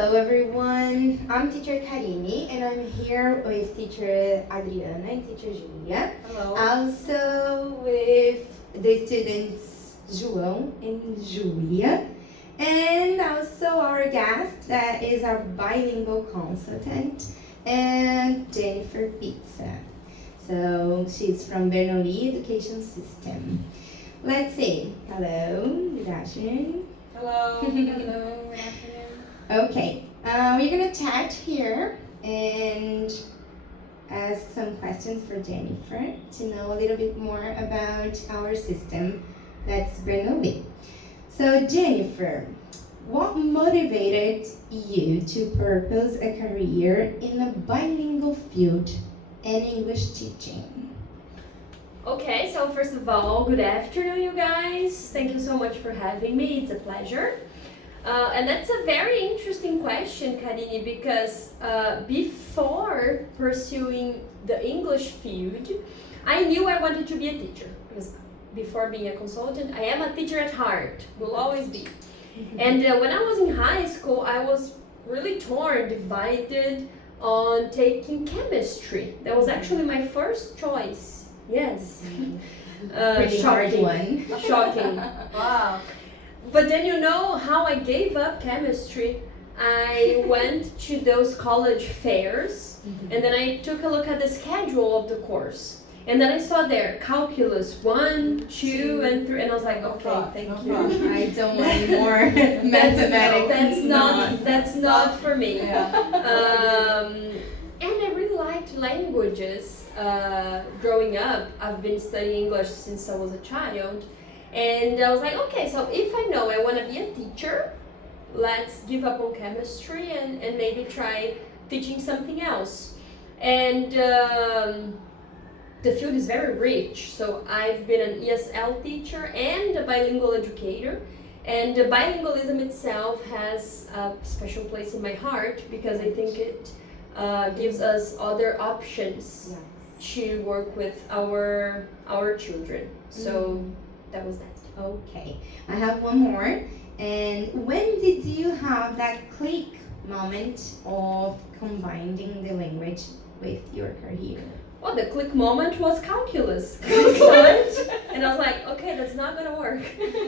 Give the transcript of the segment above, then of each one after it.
Hello everyone, I'm teacher Karine and I'm here with teacher Adriana and teacher Julia. Hello. Also with the students João and Julia. And also our guest that is our bilingual consultant and Jennifer Pizza. So she's from Bernoulli Education System. Let's see. Hello, good afternoon. Hello. Hello, good afternoon. Okay, we're gonna chat here and ask some questions for Jennifer to know a little bit more about our system that's Bernoulli. So Jennifer, what motivated you to purpose a career in the bilingual field and English teaching? Okay, so first of all, good afternoon, you guys. Thank you so much for having me. It's a pleasure. And that's a very interesting question, Karine, because before pursuing the English field, I knew I wanted to be a teacher. Because before being a consultant, I am a teacher at heart, will always be. And when I was in high school, I was really torn, divided on taking chemistry. That was actually my first choice. Yes. Pretty hard one. Shocking. Wow. But then you know how I gave up chemistry. I went to those college fairs and then I took a look at the schedule of the course. And then I saw there calculus 1, 2, and 3, and I was like, okay, thank you. I don't want any more mathematics. That's not for me. Yeah. And I really liked languages. Growing up, I've been studying English since I was a child. And I was like, okay, so if I know I want to be a teacher, let's give up on chemistry and maybe try teaching something else. And the field is very rich. So I've been an ESL teacher and a bilingual educator. And bilingualism itself has a special place in my heart because I think it gives us other options to work with our children. So that was that. Okay, I have one more. And when did you have that click moment of combining the language with your career? Well, the click moment was calculus. I saw it and I was like, okay, that's not gonna work.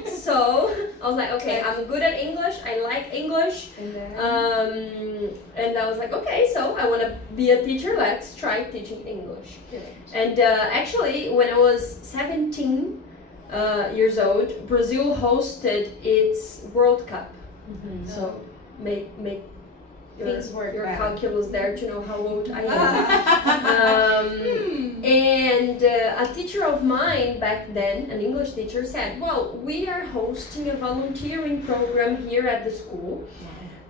So I was like, okay, I'm good at English. I like English. And I was like, okay, so I want to be a teacher. Let's try teaching English. And actually, when I was 17 years old, Brazil hosted its World Cup. So make your calculus there to know how old I am. And a teacher of mine back then, an English teacher, said, well, we are hosting a volunteering program here at the school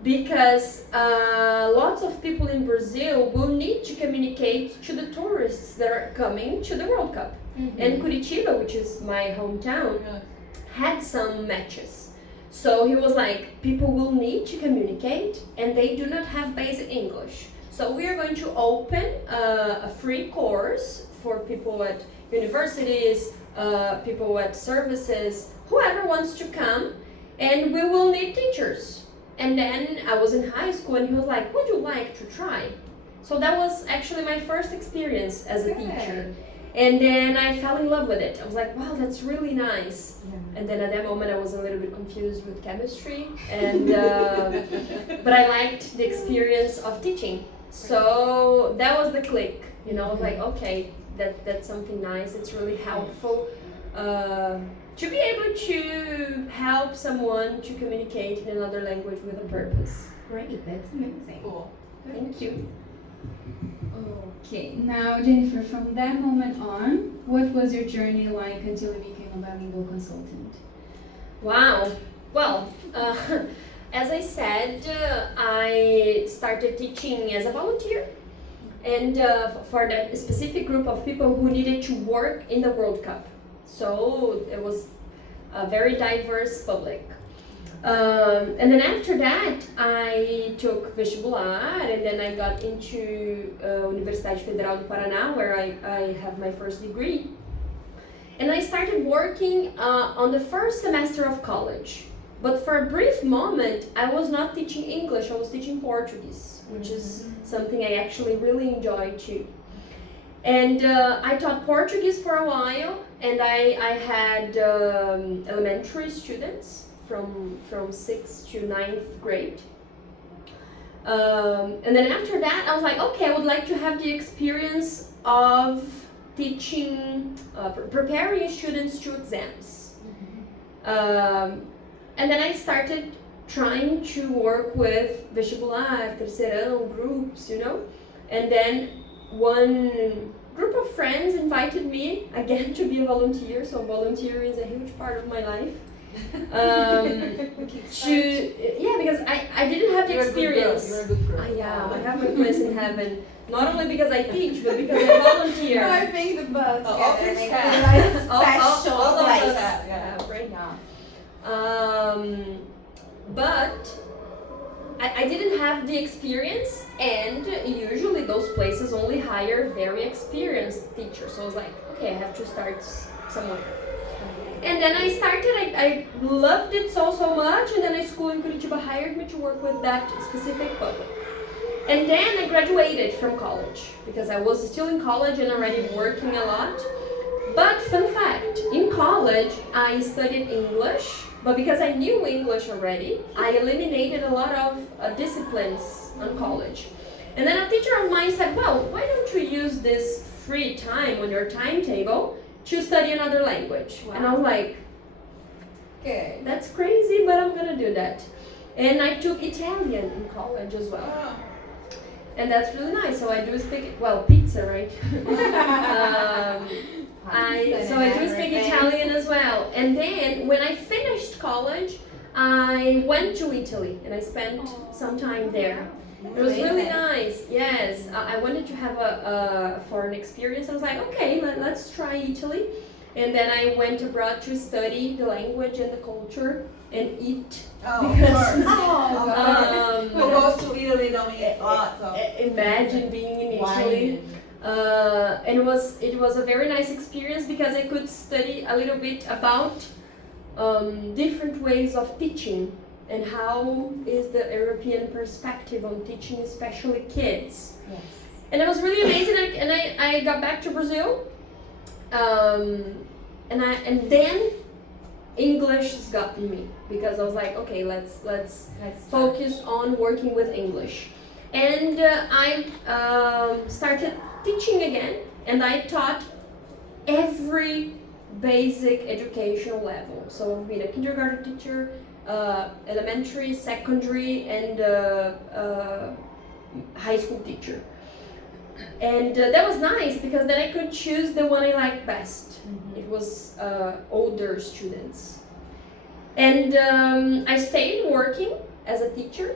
because lots of people in Brazil will need to communicate to the tourists that are coming to the World Cup. And Curitiba, which is my hometown, had some matches. So he was like, people will need to communicate and they do not have basic English. So we are going to open a free course for people at universities, people at services, whoever wants to come, and we will need teachers. And then I was in high school and he was like, would you like to try? So that was actually my first experience as a teacher. And then I fell in love with it. I was like, wow, that's really nice. And then at that moment I was a little bit confused with chemistry, and but I liked the experience of teaching. So that was the click. You know, I was like, okay, that's something nice. It's really helpful to be able to help someone to communicate in another language with a purpose. Great, that's amazing. Cool. Thank you. Okay, now Jennifer, from that moment on, what was your journey like until you became a bilingual consultant? Wow. Well, as I said, I started teaching as a volunteer, and for that specific group of people who needed to work in the World Cup. So it was a very diverse public. And then after that, I took vestibular, and then I got into Universidade Federal do Paraná, where I have my first degree. And I started working on the first semester of college. But for a brief moment, I was not teaching English, I was teaching Portuguese, which is something I actually really enjoy too. And I taught Portuguese for a while, and I had elementary students from 6th to 9th grade. And then after that, I was like, okay, I would like to have the experience of teaching, preparing students to exams. And then I started trying to work with vestibular, terceirão, groups, you know. And then one group of friends invited me again to be a volunteer. So volunteer is a huge part of my life. Because I didn't have the experience. You're a good girl. Yeah, I have my place in heaven. Not only because I teach, but because I volunteer. No, I think the both all together things makes have. a nice special all of place. that, yeah. Right. Yeah. But I didn't have the experience, and usually those places only hire very experienced teachers. So I was like, okay, I have to start somewhere. And then I started, I loved it so much, and then a school in Curitiba hired me to work with that specific public. And then I graduated from college, because I was still in college and already working a lot. But fun fact, in college I studied English, but because I knew English already, I eliminated a lot of disciplines on college. And then a teacher of mine said, well, why don't you use this free time on your timetable to study another language? Wow. And I was like, Good. that's crazy, but I'm gonna do that. And I took Italian in college as well. Oh. And that's really nice. So I do speak, well, pizza, right? I do speak Italian as well. And then when I finished college, I went to Italy and I spent some time there. It was really nice. Yes, I wanted to have a foreign experience. I was like, okay, let's try Italy. And then I went abroad to study the language and the culture and eat. Oh, Because- of course. Who goes to Italy don't eat lots of Imagine being in Italy. wine. And it was a very nice experience because I could study a little bit about different ways of teaching and how is the European perspective on teaching, especially kids. Yes. And it was really amazing. I got back to Brazil, and then English has gotten me because I was like, okay, let's focus on working with English. And I started teaching again, and I taught every basic educational level. So I've been a kindergarten teacher, elementary, secondary, and high school teacher. And that was nice because then I could choose the one I liked best. It was older students. And I stayed working as a teacher.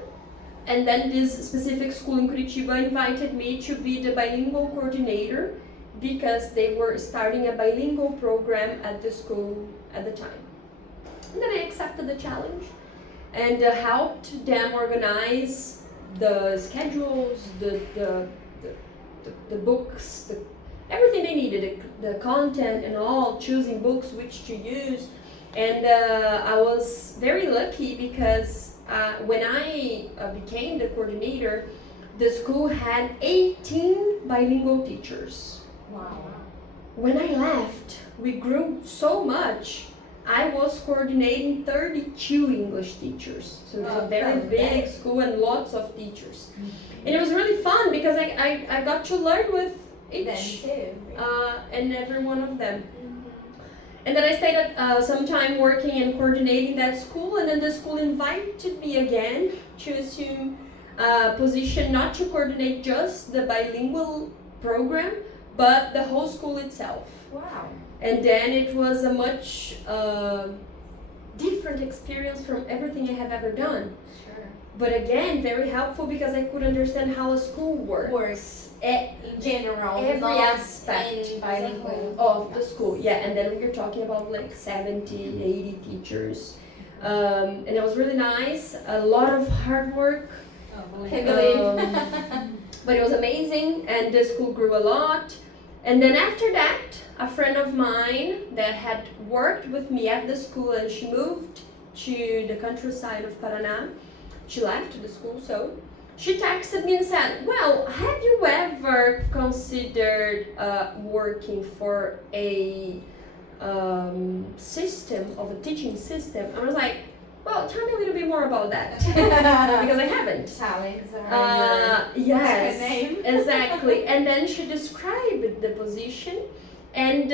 And then this specific school in Curitiba invited me to be the bilingual coordinator because they were starting a bilingual program at the school at the time. And then I accepted the challenge and helped them organize the schedules, the books, everything they needed, the content and all, choosing books which to use. And I was very lucky because when I became the coordinator, the school had 18 bilingual teachers. Wow. When I left, we grew so much. I was coordinating 32 English teachers. So it was a very big school and lots of teachers. And it was really fun because I got to learn with each and every one of them. And then I stayed some time working and coordinating that school, and then the school invited me again to assume a position not to coordinate just the bilingual program, but the whole school itself. Wow. And then it was a much different experience from everything I have ever done. Sure. But again, very helpful because I could understand how a school works. In general, Every not aspect in bilingual. of the school, yeah. And then we're talking about like 70, 80 teachers. And it was really nice, a lot of hard work. Can't believe. But it was amazing, and the school grew a lot. And then after that, a friend of mine that had worked with me at the school, and she moved to the countryside of Paraná. She left the school, so she texted me and said, well, have you ever considered working for a system, of a teaching system? I was like, well, tell me a little bit more about that. Because I haven't. Alex, Yes, second name. exactly. And then she described the position, and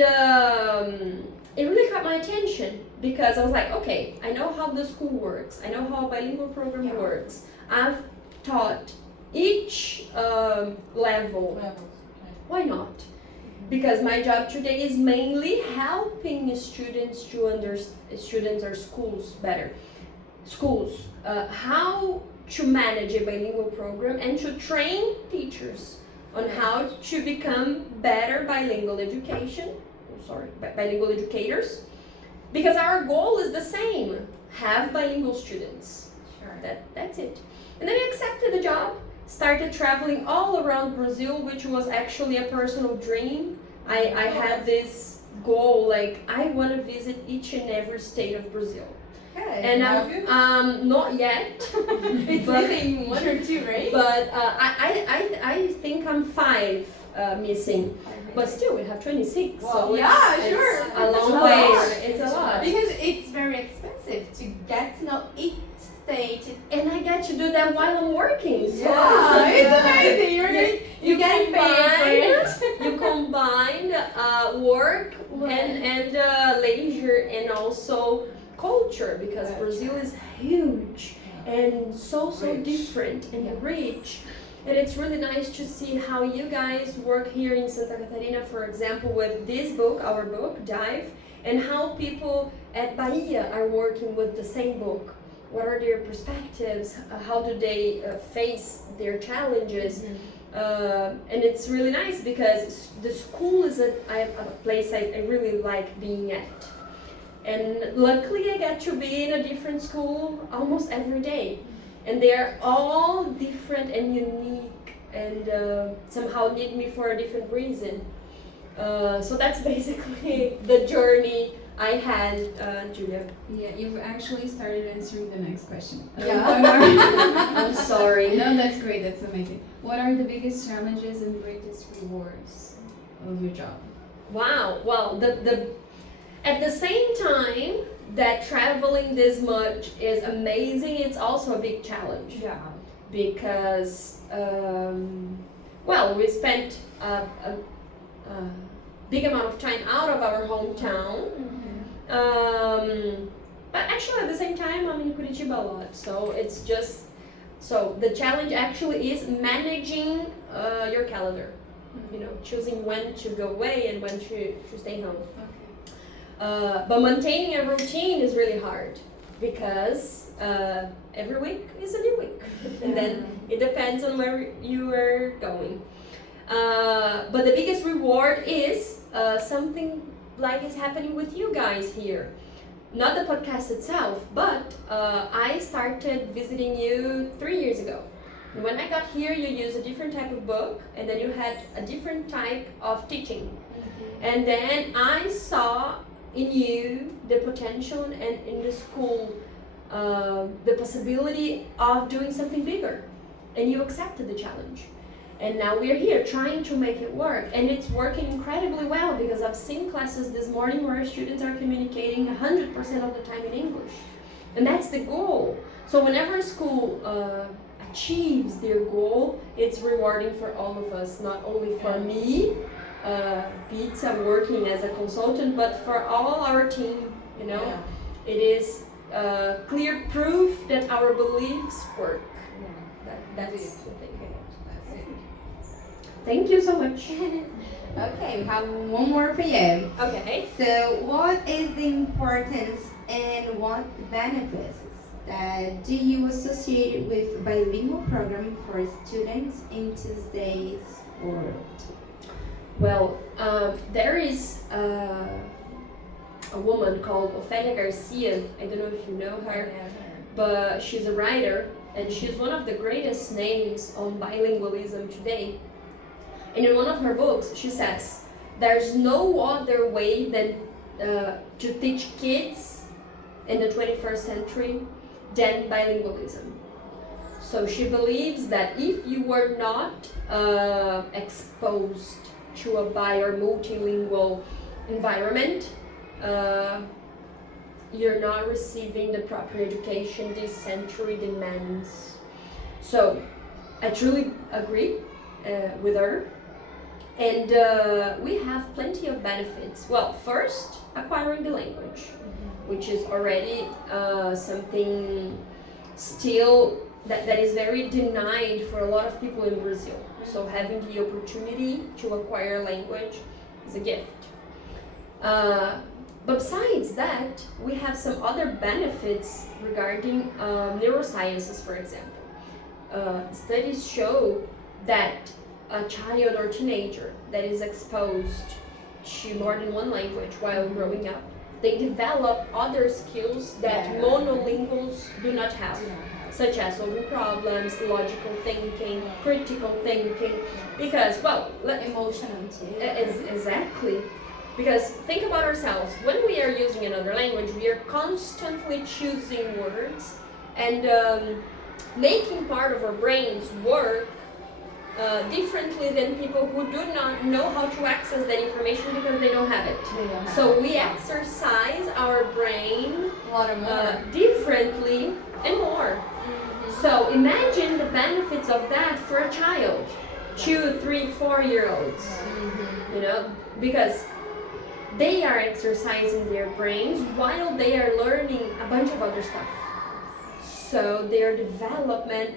it really caught my attention because I was like, okay, I know how the school works. I know how a bilingual program works. I've taught each level. Why not? Because my job today is mainly helping students to understand, students or schools better. Schools, how to manage a bilingual program and to train teachers on how to become better bilingual bilingual educators. Because our goal is the same, have bilingual students. Sure. That's it. And then I accepted the job, started traveling all around Brazil, which was actually a personal dream. I had this goal, like I want to visit each and every state of Brazil. Good. And Have you? not yet. It's but- missing one or two, right? But I think I'm 5 missing. But still, we have 26. Wow. So Yeah, it's sure. a long It's a way. lot. It's a lot. Because it's very expensive to get to know each state. And I get to do that while I'm working. So Yeah, it's amazing. You're getting paid for it. You combine work and leisure and also culture, because Brazil is huge and so Rich. different and rich. And it's really nice to see how you guys work here in Santa Catarina, for example, with this book, our book, Dive, and how people at Bahia are working with the same book. What are their perspectives? How do they face their challenges? And it's really nice because the school is a place I really like being at. And luckily I get to be in a different school almost every day. And they're all different and unique and somehow need me for a different reason. So that's basically the journey I had, Julia. Yeah, you've actually started answering the next question. Yeah. What are- I'm sorry. No, that's great. That's amazing. What are the biggest challenges and greatest rewards of your job? Wow. Well, the at the same time that traveling this much is amazing, it's also a big challenge. Yeah. Because well, we spent a big amount of time out of our hometown. But actually at the same time I'm in Curitiba a lot, so it's just, so the challenge actually is managing your calendar, you know, choosing when to go away and when to stay home. But maintaining a routine is really hard because every week is a new week and then it depends on where you are going. But the biggest reward is something like is happening with you guys here. Not the podcast itself, but I started visiting you 3 years ago. When I got here, you used a different type of book, and then you had a different type of teaching. And then I saw in you the potential and in the school the possibility of doing something bigger. And you accepted the challenge. And now we're here trying to make it work. And it's working incredibly well because I've seen classes this morning where students are communicating 100% of the time in English. And that's the goal. So whenever a school achieves their goal, it's rewarding for all of us, not only for me, Pizza, working as a consultant, but for all our team, you know. It is clear proof that our beliefs work. That's the thing. Thank you so much. Okay, we have one more for you. Okay. So, what is the importance and what benefits do you associate with bilingual program for students in today's world? Well, there is a woman called Ofelia Garcia. I don't know if you know her, but she's a writer and she's one of the greatest names on bilingualism today. And in one of her books, she says, there's no other way than to teach kids in the 21st century than bilingualism. So she believes that if you were not exposed to a bi or multilingual environment, you're not receiving the proper education this century demands. So I truly agree with her. And we have plenty of benefits. Well, first, acquiring the language, which is already something still that is very denied for a lot of people in Brazil. So having the opportunity to acquire language is a gift. But besides that, we have some other benefits regarding neurosciences, for example. Studies show that a child or teenager that is exposed to more than one language while growing up, they develop other skills that monolinguals do not have, such as solving problems, logical thinking, critical thinking, because, well, Emotional too. Exactly. Because think about ourselves, when we are using another language, we are constantly choosing words and making part of our brains work differently than people who do not know how to access that information because they don't have it. So we exercise our brain A lot of more. differently and more. So imagine the benefits of that for a child, 2, 3, 4-year-olds, you know, because they are exercising their brains while they are learning a bunch of other stuff. So their development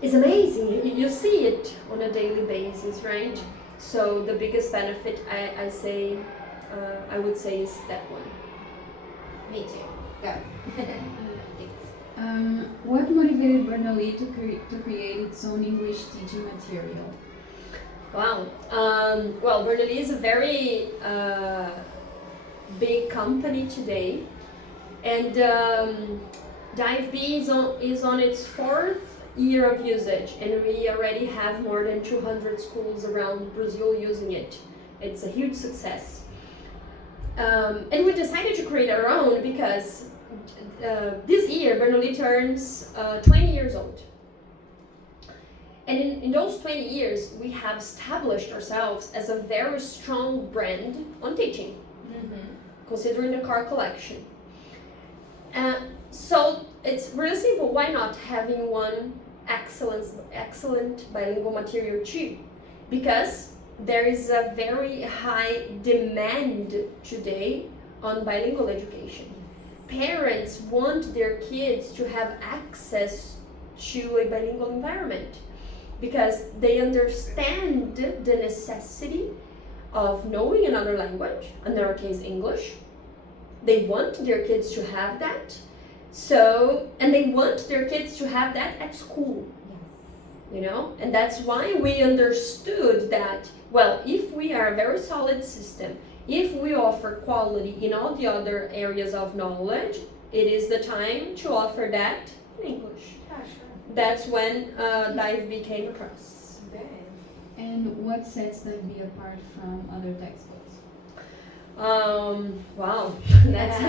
is amazing. You see it on a daily basis, right? So the biggest benefit I would say is that one. Me too. Go. What motivated Bernoulli to create its own English teaching material? Wow. Well, Bernoulli is a very big company today, and Dive B is on its 4th year of usage, and we already have more than 200 schools around Brazil using it. It's a huge success. And we decided to create our own because this year Bernoulli turns 20 years old. And in those 20 years, we have established ourselves as a very strong brand on teaching, considering the car collection. So it's really simple. Why not having one excellent bilingual material too? Because there is a very high demand today on bilingual education. Parents want their kids to have access to a bilingual environment because they understand the necessity of knowing another language, in our case English. They want their kids to have that. So, and they want their kids to have that at school. You know, and that's why we understood that, well, if we are a very solid system, if we offer quality in all the other areas of knowledge, it is the time to offer that in English. That's when Dive B came across. And what sets Dive B apart from other textbooks? Wow, that's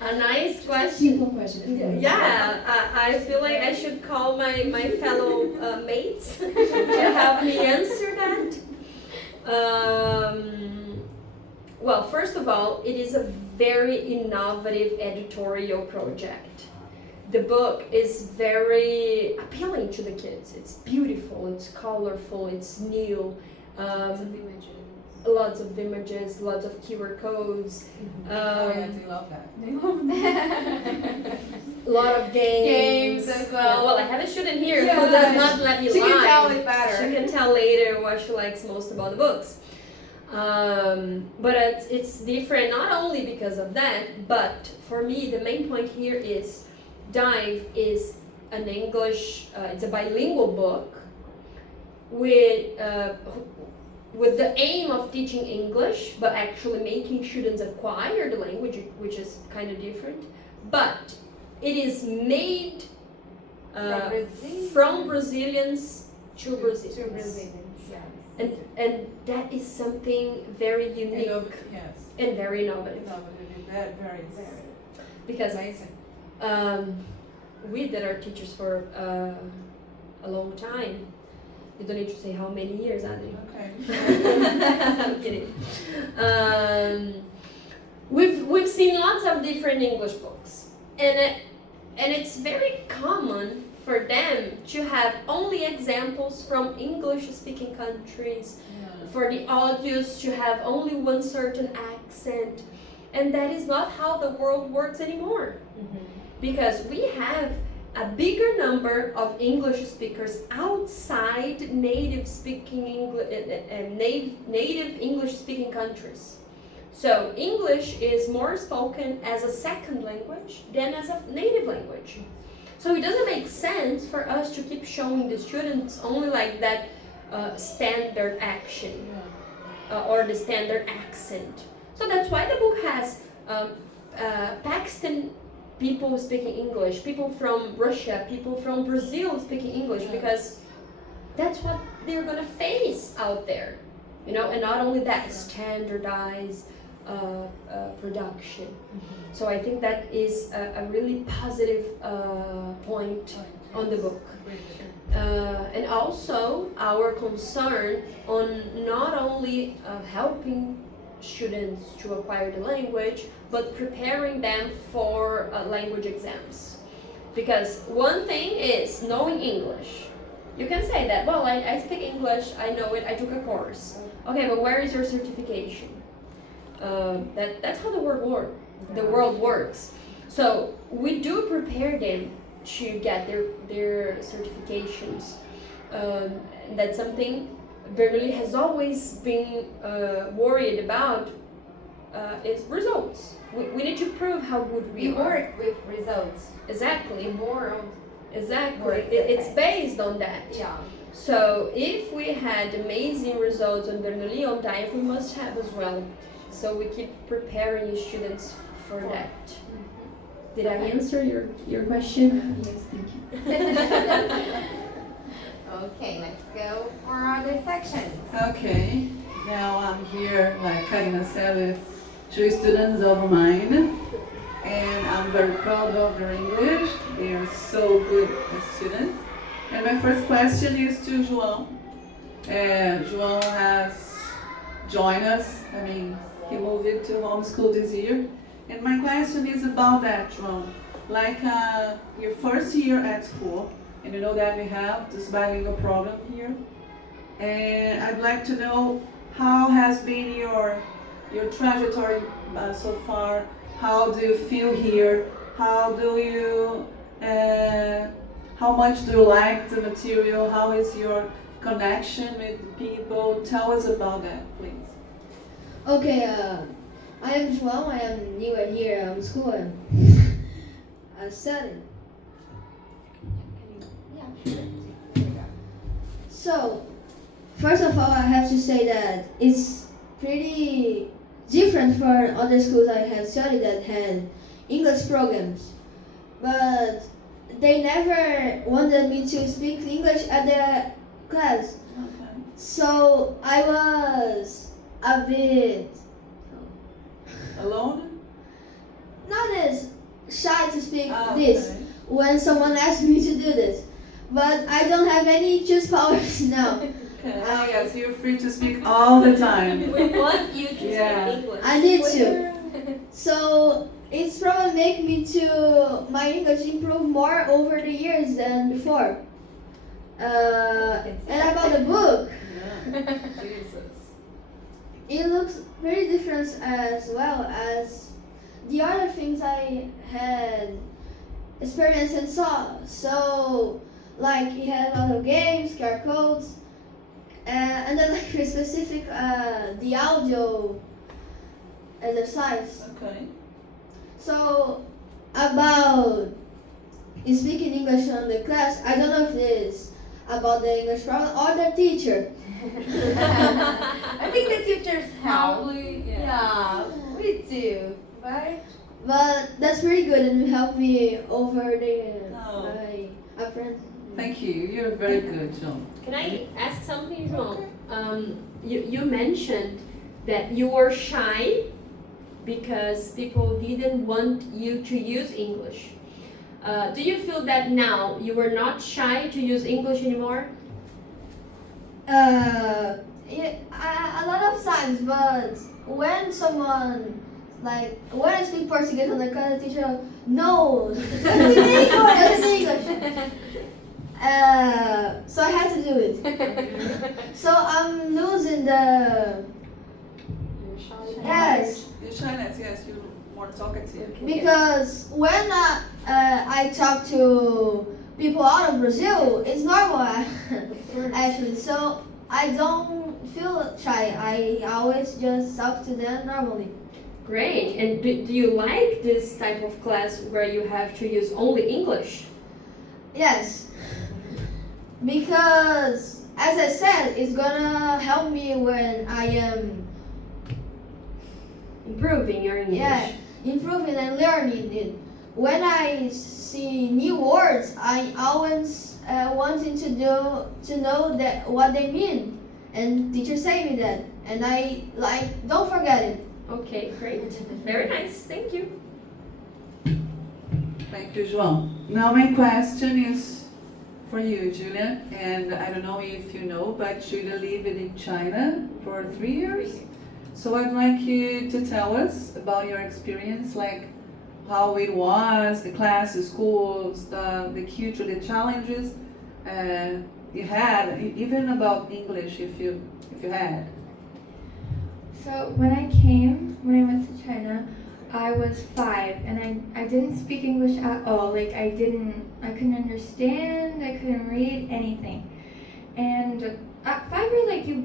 a nice question. Simple question. Yeah, I feel like I should call my fellow mates to help me answer that. Well, first of all, it is a very innovative editorial project. The book is very appealing to the kids. It's beautiful, it's colorful, it's new. Lots of images, lots of QR codes. They love that. A lot of games. Games as Yeah, well. well, I have a student here Yeah, who does not let me She lie. can tell it better. She can tell later what she likes most about the books. But it's different not only because of that, but for me the main point here is Dive is an English, it's a bilingual book with the aim of teaching English, but actually making students acquire the language, which is kind of different. But it is made from Brazilians to Brazilians. And that is something very unique Yes. and very innovative. Innovative. That very. Because Amazing. we that are teachers for a long time. You don't need to say how many years, Adri. Okay. I'm kidding. We've seen lots of different English books, and it's very common for them to have only examples from English-speaking countries, Yeah. for the audios to have only one certain accent, and that is not how the world works anymore. Because we have a bigger number of English speakers outside native English speaking countries. So English is more spoken as a second language than as a native language. So it doesn't make sense for us to keep showing the students only like that standard action or the standard accent. So that's why the book has Pakistan people speaking English, people from Russia, people from Brazil speaking English, because that's what they're gonna face out there, you know. And not only that, standardized production. So I think that is a really positive point on the book. And also our concern on not only helping students to acquire the language, but preparing them for language exams. Because one thing is knowing English. You can say that, well, I speak English, I know it, I took a course. Okay, but where is your certification? That's how the world works. So we do prepare them to get their certifications. That's something Bernoulli has always been worried about, is results. We need to prove how good we are. work with results. Exactly. More on Exactly. Works It's effect. based on that. yeah. So if we had amazing results on Bernoulli on time, we must have as well. So we keep preparing students for that. Did I answer your question? Yes, thank you. Okay, let's go for other sections. Okay. Now I'm here, like Karina said, with two students of mine. And I'm very proud of their English. They are so good as students. And my first question is to João. João has joined us. I mean, he moved to homeschool this year. And my question is about that, João. Like your first year at school, and you know that we have this bilingual program here. And I'd like to know how has been your trajectory so far. How do you feel here? How much do you like the material? How is your connection with the people? Tell us about that, please. Okay, I am João. I am new here at school. I study. Yeah, sure. There we go. So, first of all, I have to say that it's pretty different for other schools I have studied that had English programs. But they never wanted me to speak English at the class. Okay. So I was a bit Alone? not as shy to speak Ah, this okay. when someone asked me to do this. But I don't have any choose powers now. Okay. Ah, yes, you're free to speak all the time. We want you to Yeah. speak English. I need to. So it's probably make me to my English improve more over the years than before. And about the book, Yeah. Jesus. it looks very different as well as the other things I had experienced and saw. So, like it had a lot of games, QR codes, and then like very specific the audio exercise. Okay. So about speaking English on the class, I don't know if it's about the English problem or the teacher. I think the teachers help. Probably, Yeah, we do. But But that's pretty good and helped me over the Oh. my friend. Thank you. You're very good, John. Can I ask something, João? you mentioned that you were shy because people didn't want you to use English. Do you feel that now you are not shy to use English anymore? A lot of times, but when someone when I speak Portuguese and the class teacher, no, that's in English. So I had to do it. So I'm losing the yes. Your shyness, yes, you're more talkative. Because when I talk to people out of Brazil, it's normal actually. So I don't feel shy. I always just talk to them normally. Great. And do you like this type of class where you have to use only English? Yes. Because as I said, it's gonna help me when I am Improving your English. improving and learning it. When I see new words, I always wanting to know that what they mean, and teachers say me that, and I don't forget it. Okay, great. Very nice. Thank you. Thank you, João. Now my question is for you, Julia, and I don't know if you know, but Julia lived in China for 3 years. So I'd like you to tell us about your experience, like how it was, the class, the schools, the culture, the challenges you had, even about English if you had. So when I went to China, I was 5 and I didn't speak English at all. Like I couldn't understand, I couldn't read anything. And at 5 you're like you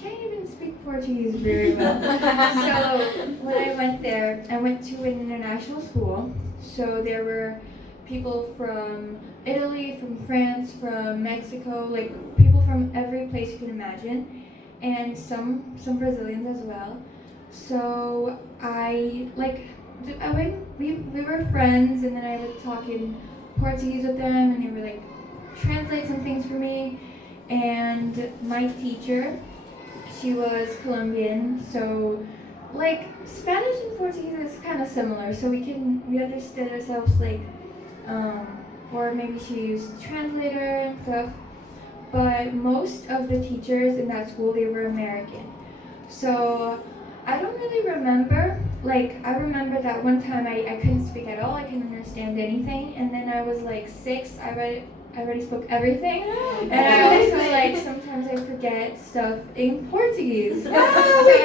can't even speak Portuguese very well. So when I went there, I went to an international school. So there were people from Italy, from France, from Mexico, like people from every place you can imagine. And some Brazilians as well. So we were friends, and then I would talk in Portuguese with them, and they would like translate some things for me. And my teacher, she was Colombian, so like Spanish and Portuguese is kind of similar, so we understood ourselves or maybe she used translator and stuff. But most of the teachers in that school, they were American. So I don't really remember, I remember that one time I couldn't speak at all, I couldn't understand anything, and then I was like 6, I already spoke everything, and I also sometimes I forget stuff in Portuguese. So I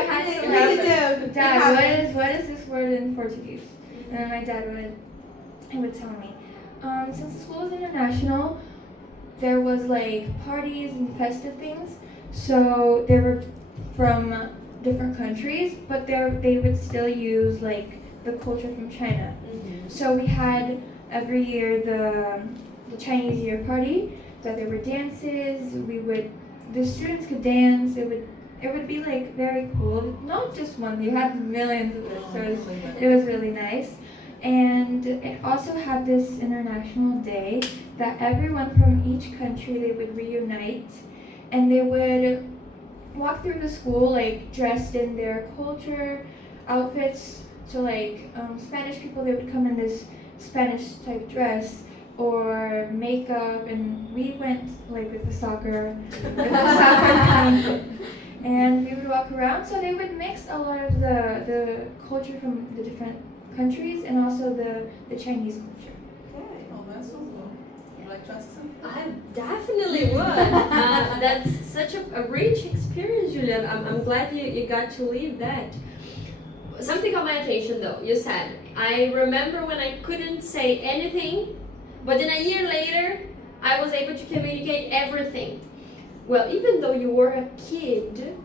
had to Dad, what is this word in Portuguese? And then my dad would tell me. Since the school was international, there was parties and festive things, so they were from different countries, but they would still use the culture from China. Mm-hmm. So we had every year the Chinese Year party, that there were dances. The students could dance. It would be very cool. Not just one, you had millions of it, so it was really nice. And it also had this international day that everyone from each country, they would reunite, and they would walk through the school dressed in their culture outfits. So Spanish people, they would come in this Spanish type dress or makeup, and we went with the soccer team, and we would walk around. So they would mix a lot of the culture from the different countries and also the Chinese culture. Okay. Oh, that's so cool. You like to ask something? I definitely would. That's such a rich experience, Julia. I'm glad you got to live that. Something caught my attention though. You said, I remember when I couldn't say anything, but then a year later, I was able to communicate everything. Well, even though you were a kid,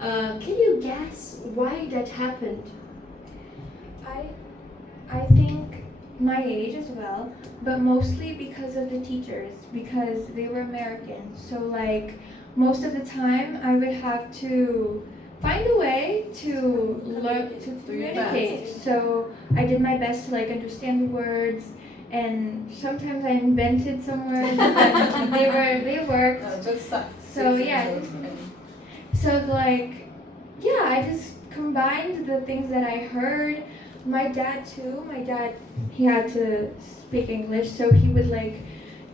can you guess why that happened? I think my age as well, but mostly because of the teachers, because they were American. So most of the time I would have to find a way to learn to communicate. So I did my best to understand the words, and sometimes I invented some words, but they worked. Just So yeah, So like, yeah, I just combined the things that I heard. My dad too. My dad, he had to speak English, so he would like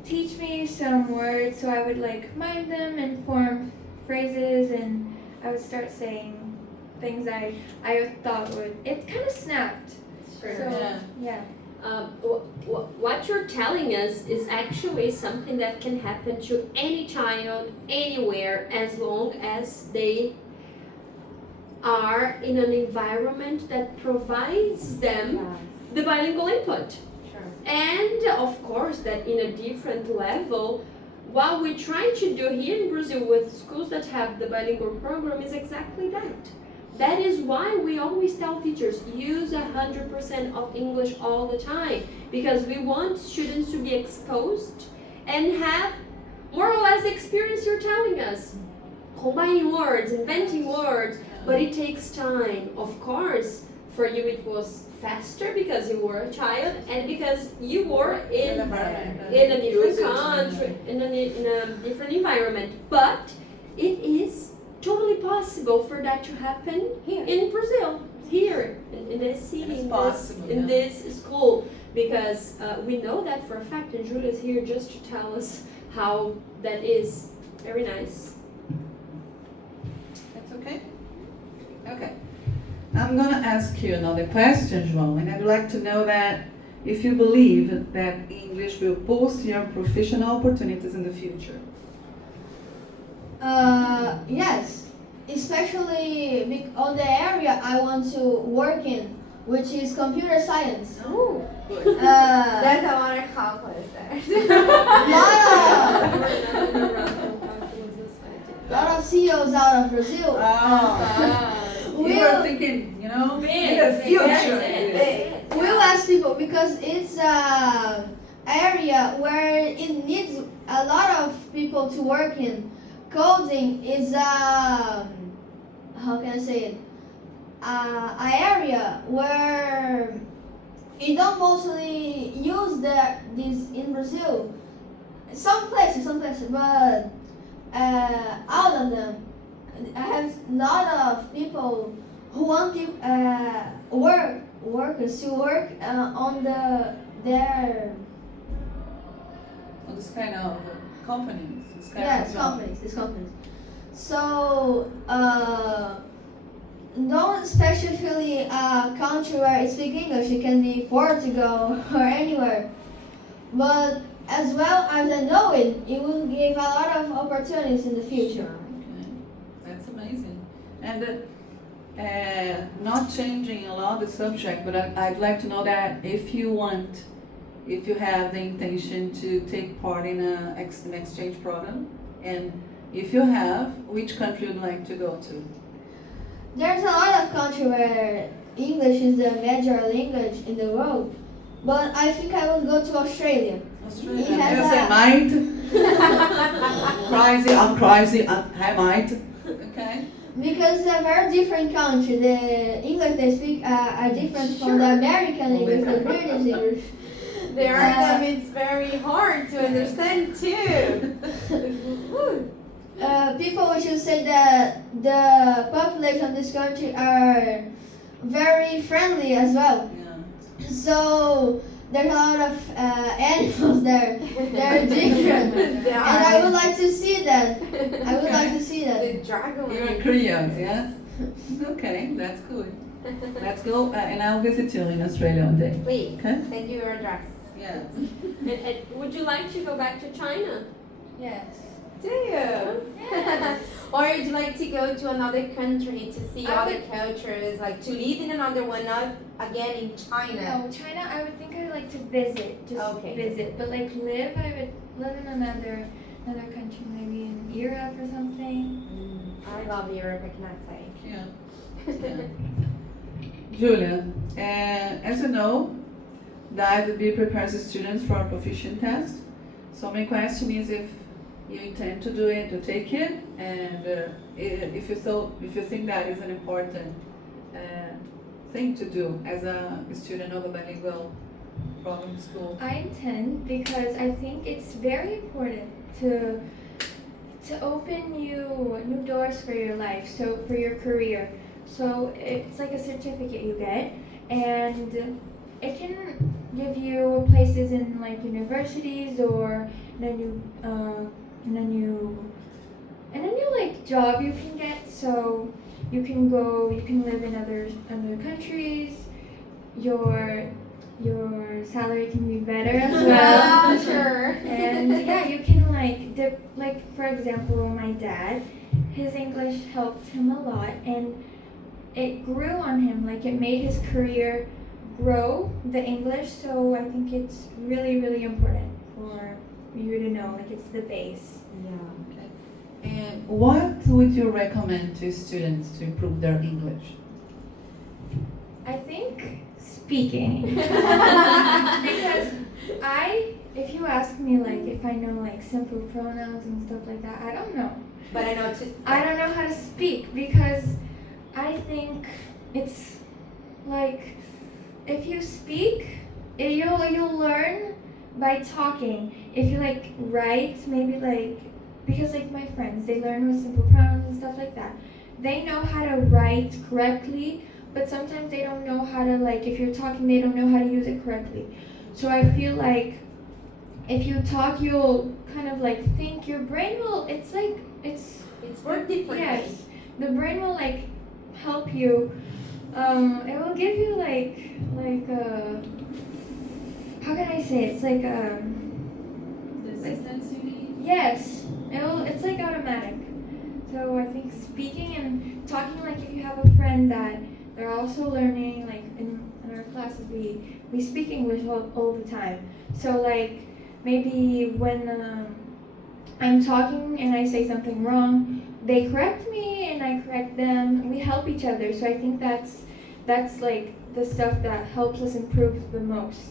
teach me some words. So I would like mime them and form phrases, and I would start saying things I thought would. It kind of snapped. Sure. So Yeah. yeah. What you're telling us is actually something that can happen to any child anywhere as long as they are in an environment that provides them the bilingual input. And of course, that in a different level, what we try to do here in Brazil with schools that have the bilingual program is exactly that. That is why we always tell teachers, use 100% of English all the time, because we want students to be exposed and have more or less the experience you're telling us. Combining words, inventing words, but it takes time. Of course, for you it was faster because you were a child and because you were in a different country, in a different environment. But it is totally possible for that to happen Here. in Brazil, here, in this city, It's in possible, in yeah. this school, because we know that for a fact, and Julia is here just to tell us how that is. Very nice. That's okay? Okay. I'm gonna ask you another question, João, and I'd like to know that if you believe that English will boost your professional opportunities in the future. Yes, especially on the area I want to work in, which is computer science. Oh, Good. that's a lot of calculus there. Lot of CEOs out of Brazil Oh, you were thinking, in the future. will ask people because it's a area where it needs a lot of people to work in. Coding is how can I say it? A area where you don't mostly use this in Brazil. Some places, but out of them, I have a lot of people who want to workers to work on their On this kind of companies. This kind yes of job. companies. So not specifically a country where it speaks English. It can be Portugal or anywhere, but as well as I know it, it will give a lot of opportunities in the future. Okay. That's amazing. And not changing a lot the subject, but I'd like to know that if you have the intention to take part in an exchange program, and if you have, which country you'd like to go to? There's a lot of countries where English is the major language in the world, but I think I will go to Australia. Australia. It has You say a- might. I'm crazy, I might. Okay. Because it's a very different country. The English they speak are different from the American English, the British English. There are them, it's very hard to understand too. People should say that the population of this country are very friendly as well. Yeah. So there's a lot of animals there. They're different, and I would like to see that. I would like to see that. The dragon. You're a Korean, yeah? Okay, that's good. Let's go, and I'll visit you in Australia one day. Please, Okay? send you your address. Yes. And would you like to go back to China? Yes. Do you? Or would you like to go to another country to see I other cultures, like to live in another one, not again in China? No, China, I would think I'd like to visit, just Okay. visit. But like live, I would live in another country, maybe in Europe or something. I love Europe, I cannot say. Yeah. Yeah. Julia, as you know, the IVB prepares the students for a proficient test. So my question is if you intend to do it, to take it, and if you think that is an important thing to do as a student of a bilingual program school. I intend because I think it's very important to to open new doors for your life, so for your career. So it's like a certificate you get, and it can give you places in like universities or in a new in a new like job you can get. So you can live in other countries. Your salary can be better as well. Sure. And yeah, you can like like for example, my dad, his English helped him a lot, and it grew on him. Like it made his career grow, the English. So I think it's really important for you to know. Like it's the base. And what would you recommend to students to improve their English? I think speaking. Because if you ask me like if I know like simple pronouns and stuff like that, I don't know. But I know I don't know how to speak, because I think it's like if you speak, you'll learn by talking. If you like write, maybe like, because like my friends, they learn with simple pronouns and stuff like that. They know how to write correctly, but sometimes they don't know how to, like, if you're talking, they don't know how to use it correctly. So I feel like if you talk, you'll kind of like think. Your brain will, it's work differently. yes, the brain will like help you. It will give you like how can I say it? It's like The assistance you need? yes, it's like automatic. So I think speaking and talking, like if you have a friend that they're also learning, like in our classes we speak English all the time. So like maybe when I'm talking and I say something wrong, they correct me and I correct them. We help each other. So I think that's like the stuff that helps us improve the most.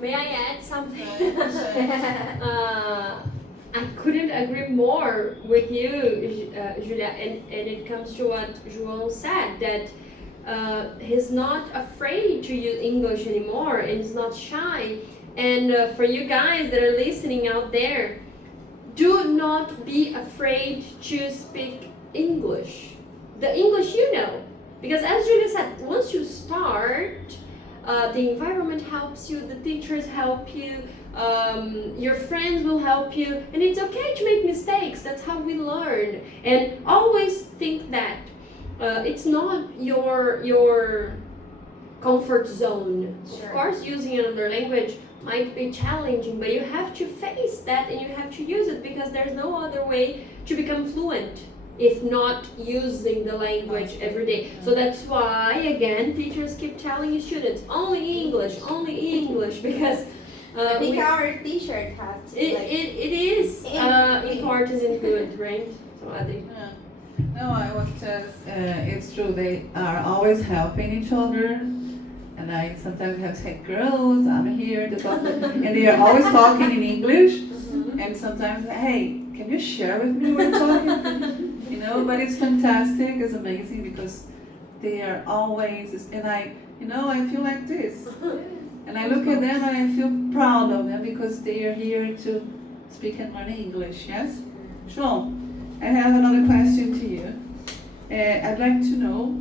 May I add something? I couldn't agree more with you, Julia, and it comes to what João said, that he's not afraid to use English anymore, and he's not shy. And for you guys that are listening out there, do not be afraid to speak English, the English you know. Because as Julia said, once you start, the environment helps you, the teachers help you, your friends will help you, and it's okay to make mistakes. That's how we learn. And always think that it's not your comfort zone. Sure. Of course, using another language might be challenging, but you have to face that and you have to use it, because there's no other way to become fluent if not using the language every day. So that's why, again, teachers keep telling students, only English, because I think our t-shirt has to it is important and good, right? So I think. No, I was just, it's true, they are always helping each other. And I sometimes have to say, girls, I'm here to talk. And they are always talking in English. And sometimes, hey, can you share with me when talking? You know, but it's fantastic, it's amazing, because they are always, and I feel like this. And I look at them and I feel proud of them, because they are here to speak and learn English, yes? João, I have another question to you. I'd like to know,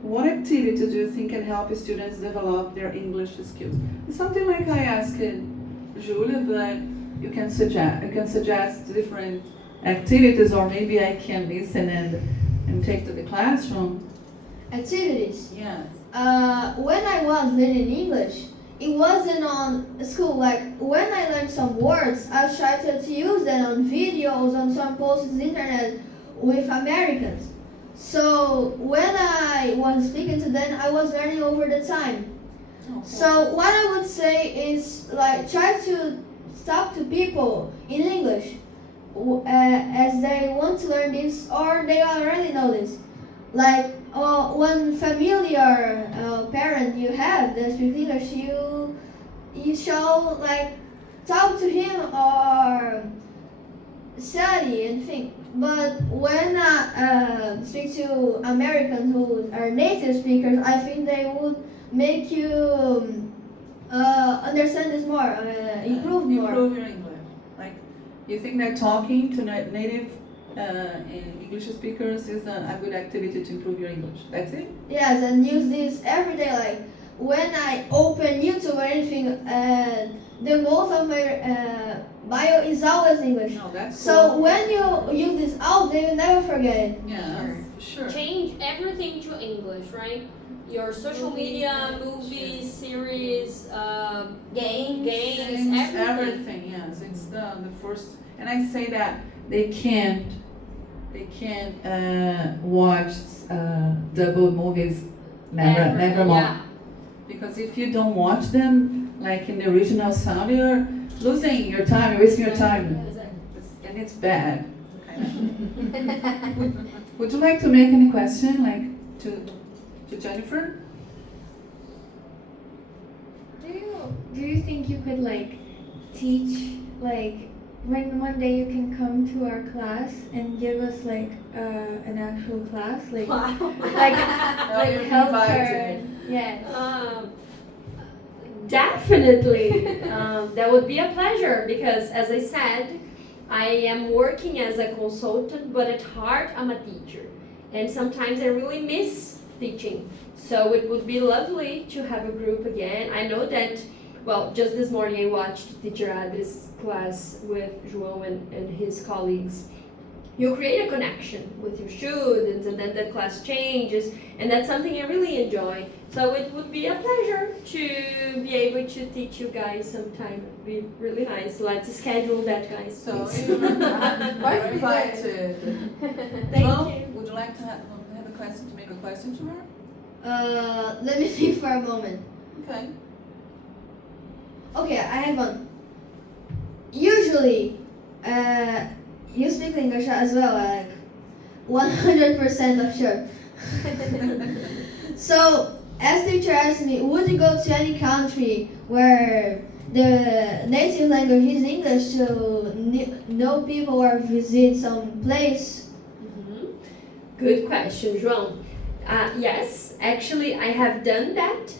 what activity do you think can help students develop their English skills? It's something like I asked Julia, but you can suggest different activities, or maybe I can listen and take to the classroom. Activities. Yeah. When I was learning English, it wasn't on school. Like when I learned some words, I tried to use them on videos, on some posts on the internet with Americans. So when I was speaking to them, I was learning over the time. Okay. So what I would say is like try to talk to people in English as they want to learn this, or they already know this. Like one familiar parent you have that speaks English, you shall like talk to him or study and think. But when I speak to Americans who are native speakers, I think they would make you understand this more, improve more. Improve your English. Like You think that talking to native English speakers is a good activity to improve your English? That's it? Yes, and use this every day. Like when I open YouTube or anything, the most of my bio is always English. No, that's So cool. when you use this all day, you never forget it. Yeah, sure. Change everything to English, right? Your social media, movies, series, games, Things, everything. everything, yes. It's the first, and I say that they can't watch double movies never more. Yeah. Because if you don't watch them like in the original sound, you're losing your time, you're wasting your time, and it's bad. Would you like to make any question, like to Jennifer? Do you think you could like teach like when one day you can come to our class and give us like an actual class like like you're help invited. her? Yes. Definitely. That would be a pleasure because, as I said, I am working as a consultant, but at heart, I'm a teacher. And sometimes I really miss teaching. So it would be lovely to have a group again. I know that, well, just this morning I watched Teacher Adri's class with João and his colleagues. You create a connection with your students, and then the class changes, and that's something I really enjoy. So it would be a pleasure to be able to teach you guys sometime. It would be really nice. Let's schedule that, guys. So please. you're invited. Thank Well, you. would you like to have a question, to make a question to her? Let me think for a moment. Okay. Okay, I have one. Usually, you speak English as well, like 100% of sure. So, as teacher asked me, would you go to any country where the native language is English to know people or visit some place? Good question, João. Yes, actually, I have done that.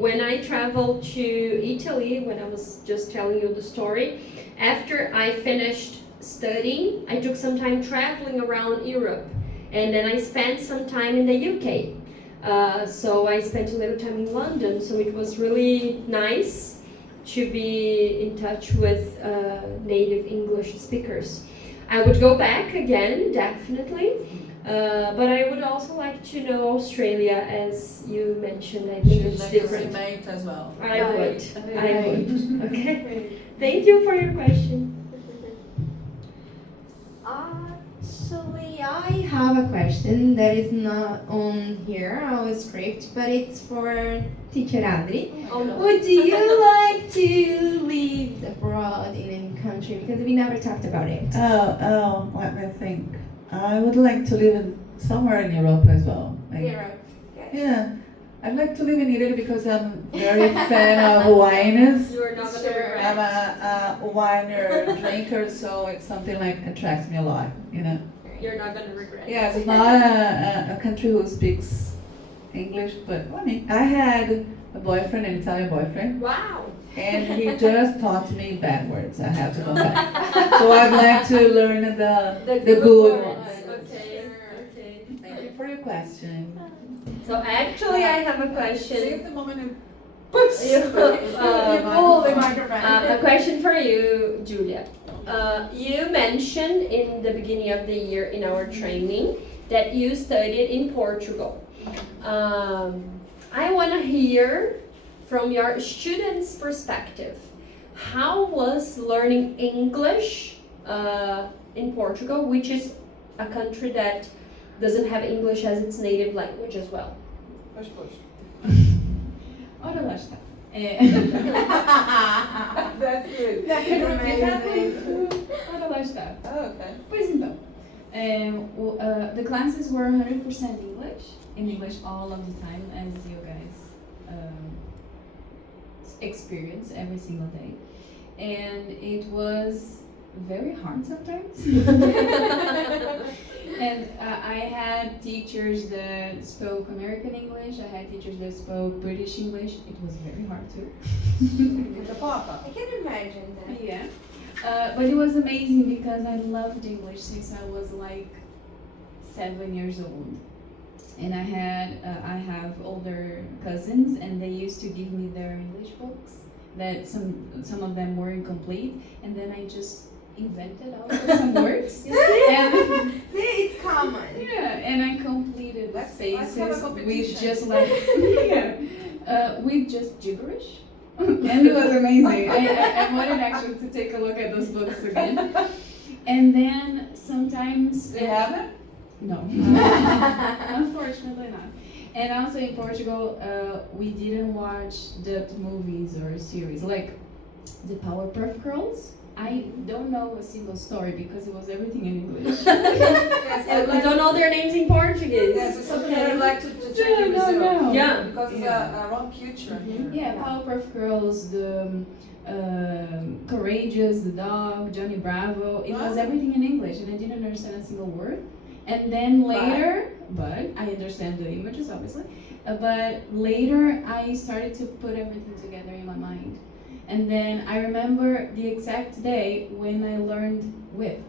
When I traveled to Italy, when I was just telling you the story, after I finished studying, I took some time traveling around Europe, and then I spent some time in the UK. So I spent a little time in London, so it was really nice to be in touch with native English speakers. I would go back again, definitely. But I would also like to know Australia, as you mentioned. I think it's different. Mate as well. I would. Okay. Thank you for your question. Actually, I have a question that is not on here, our script, but it's for Teacher Adri. Oh no. Would you like to live abroad in any country? Because we never talked about it. Oh, let me think. I would like to live somewhere in Europe as well. Europe. Yeah, I'd like to live in Italy because I'm very fan of wines. You are not going to Sure. I'm regret. a winer drinker, so it's something like attracts me a lot, you know. You're not going to regret. Yeah, it's not a country who speaks English, but I mean, I had a boyfriend, an Italian boyfriend, Wow. and he just taught me bad words. I have to go back. So I'd like to learn the good ones. Okay. Okay. Thank you for your question. So actually, I have a See question. if the moment A question for you, Julia. You mentioned in the beginning of the year in our training that you studied in Portugal. I want to hear from your students' perspective. How was learning English in Portugal, which is a country that doesn't have English as its native language as well? Ora lá está. That's good. Ora lá está. Oh, okay. Pois então, the classes were 100% in English all of the time, as you guys experience every single day. And it was very hard sometimes. And I had teachers that spoke American English, I had teachers that spoke British English. It was very hard too. It's a papa. I can imagine that. Yeah. But it was amazing because I loved English since I was like 7 years old. And I have older cousins, and they used to give me their English books. That some of them were incomplete, and then I just invented all of some words. And See, it's common. yeah, and I completed Let's have a spaces with competition. just like with just gibberish. And it was amazing. I wanted actually to take a look at those books again. And then sometimes Do you have it? no, unfortunately not. And also in Portugal, we didn't watch dubbed movies or series like the Powerpuff Girls. I don't know a single story because it was everything in English. Yes, I'd We like don't know their names in Portuguese. Yes, it's something that Okay. I'd like to check in No, Brazil. no. Yeah. Because it's Yeah. our own culture Mhm. here. Yeah, Powerpuff Girls, the Courageous, the dog, Johnny Bravo. It was everything in English, and I didn't understand a single word. And then later, but I understand the images obviously. But later, I started to put everything together in my mind. And then I remember the exact day when I learned whip.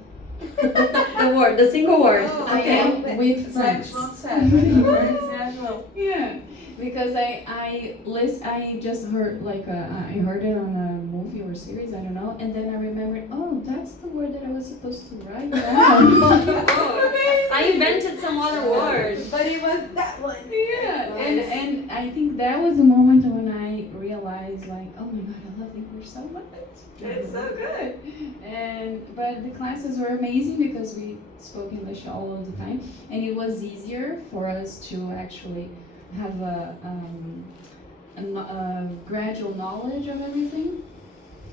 The single word. Oh, Okay. With It's like friends. João said, right? Very international. Yeah, because I just heard like I heard it on a movie or series, I don't know, and then I remembered, oh, that's the word that I was supposed to write down. Oh, I invented some other word. But it was that one. Yeah, Nice. and I think that was the moment when I realized like, oh my god, I love English so much. It's so good. But the classes were amazing because we spoke English all of the time, and it was easier for us to actually have a gradual knowledge of everything.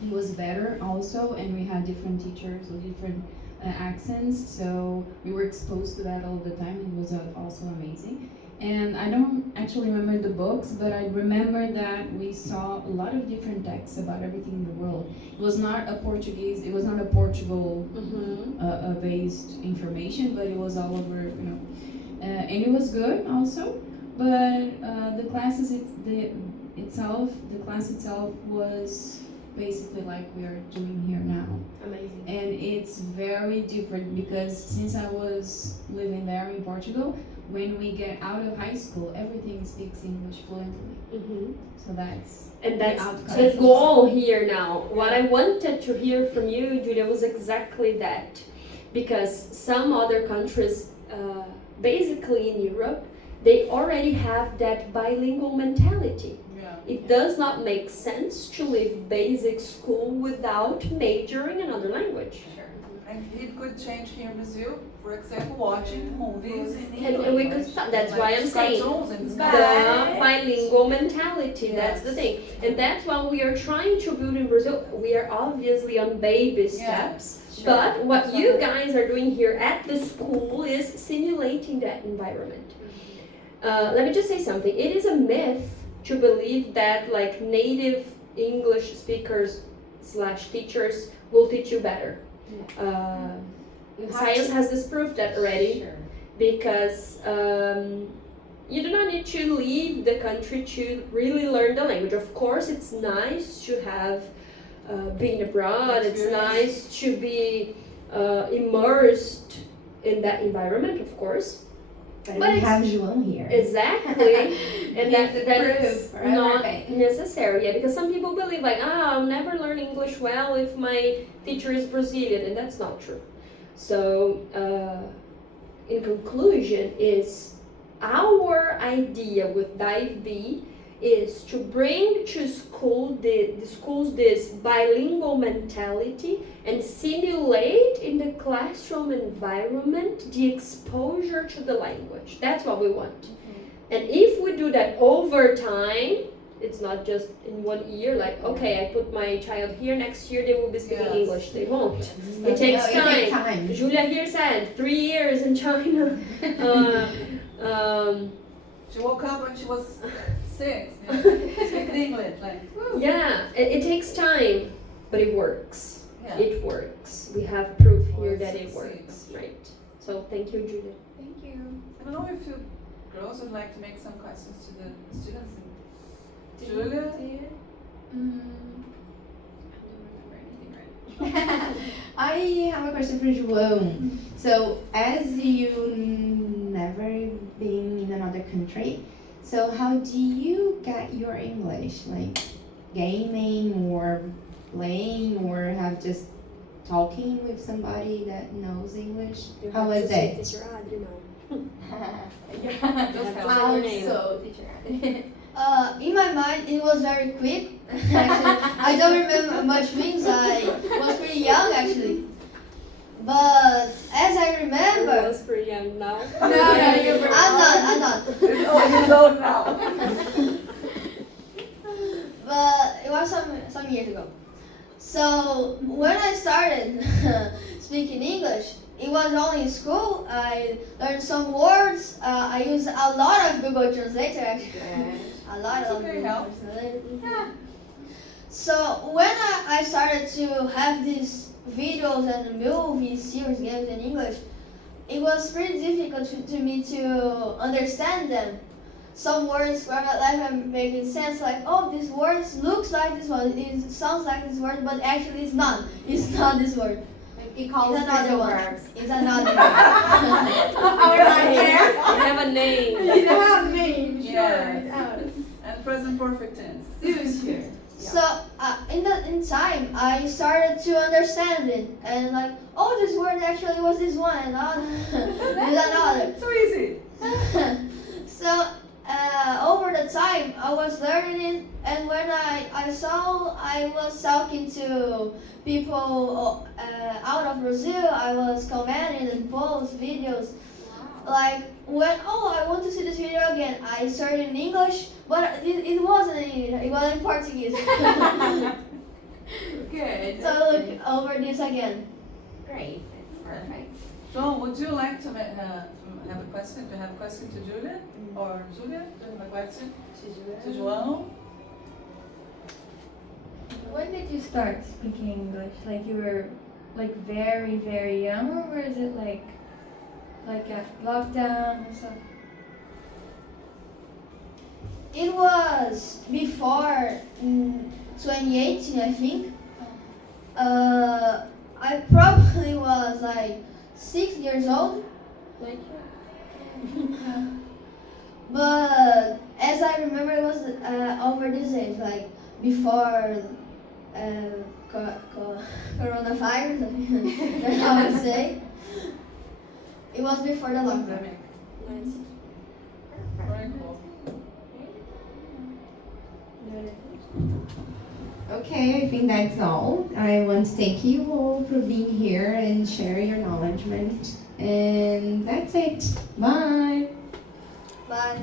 It was better also, and we had different teachers with different accents, so we were exposed to that all the time. It was also amazing. And I don't actually remember the books, but I remember that we saw a lot of different texts about everything in the world. It was not a Portuguese, it was not a Portugal based information, but it was all over, and it was good also. But the classes the class itself was basically like we are doing here now. Amazing. And it's very different because since I was living there in Portugal, when we get out of high school, everything speaks English fluently. Mm-hmm. So that's And that's outcome. the goal here now. What I wanted to hear from you, Julia, was exactly that. Because some other countries, basically in Europe, they already have that bilingual mentality. Yeah. It does not make sense to leave basic school without majoring another language. And it could change here in Brazil, for example, watching movies in And English. we could start, that's why I'm saying Cartoons and the stuff. bilingual mentality, that's the Yes. thing. And that's what we are trying to build in Brazil. We are obviously on baby steps. But what you guys are doing here at the school is simulating that environment. Let me just say something. It is a myth to believe that like native English speakers / teachers will teach you better. Science has disproved that already because you do not need to leave the country to really learn the language. Of course, it's nice to have been abroad. It's nice to be immersed in that environment, of course. But But we it's- have João here. Exactly, and He's the that proof is for not everything. necessary. Yeah, because some people believe like, I'll never learn English well if my teacher is Brazilian, and that's not true. So, in conclusion, is our idea with Dive B is to bring to school the schools this bilingual mentality and simulate in the classroom environment the exposure to the language. That's what we want. And if we do that over time, it's not just in 1 year, like, okay, I put my child here, next year they will be speaking Yes. English. They won't. No, It takes it takes time. time. Julia here said 3 years in China. She woke up when she was 6. Speaking English, like, Yeah, it takes time, but it works. yeah. It works. We have proof here Oh, that it succeeds. works, right? So thank you, Julia. Thank you. I don't know if you girls would like to make some questions to the students. Julia? I don't remember anything right now. I have a question for João. So, as you never been in another country, so how do you get your English? Like gaming or playing or have just talking with somebody that knows English? How was it? Teacher Adri, não. Also, teacher. In my mind, it was very quick. Actually, I don't remember much things. I was pretty young actually. But as I I remember, was pretty young now. I'm not. He's old now. But it was some years ago. So when I started speaking English, it was only in school. I learned some words. I used a lot of Google Translator actually. A lot of okay, Google helps. Translator. So when I started to have these videos and movies, series, games in English, it was pretty difficult to me to understand them. Some words were not like making sense, like, oh, this word looks like this one, it sounds like this word, but actually it's not. It's not this word. It calls It's another one. verbs. It's another one. Our idea. You have a name. You have name, sure. Yes. And present perfect tense. Sure. So in time, I started to understand it, and like, oh, this word actually was this one, and another. So easy. So over the time, I was learning it, and when I saw I was talking to people out of Brazil, I was commenting and post videos. Like when I want to see this video again, I searched in English, but it wasn't in English, it was in Portuguese. Good. So I look over this again. Great. That's perfect. John, would you like to have a question? Do you have a question to Julia? Or Julia? Do you have a question to João? When did you start speaking English? Like you were like very, very young, or is it like after lockdown or stuff? It was before 2018, I think. I probably was like 6 years old. Like, But as I remember, it was over this age, like before coronavirus, that's how I would say. It was before the lockdown. Pandemic. nice. Very cool. Okay, I think that's all. I want to thank you all for being here and share your knowledge. And that's it. Bye. Bye.